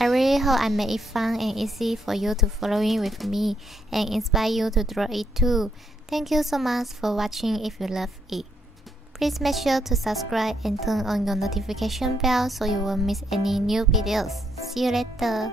I really hope I made it fun and easy for you to follow in with me and inspire you to draw it too. Thank you so much for watching. If you love it, please make sure to subscribe and turn on your notification bell so you won't miss any new videos. See you later.